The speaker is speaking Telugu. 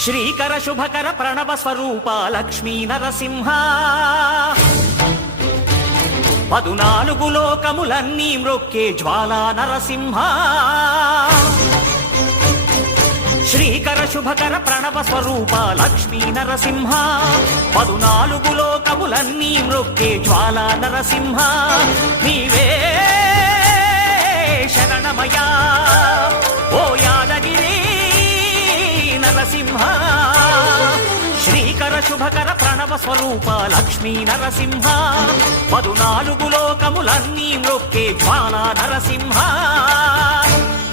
శ్రీకర శుభకర ప్రణవ స్వరూప లక్ష్మీ నరసింహ 14 లోకములన్నీ మ్రొక్కే జ్వాలా నరసింహ శ్రీకర శుభకర ప్రణవ స్వరూప లక్ష్మీ నరసింహ 14 లోకములన్నీ మ్రొక్కే జ్వాలా నరసింహ నీవే శరణమయా ఓ యాదగిరి నరసింహ శ్రీకర శుభకర ప్రణవ స్వరూప లక్ష్మీ నరసింహ 14 లోకములన్నీ మ్రొక్కే జ్వాలా నరసింహ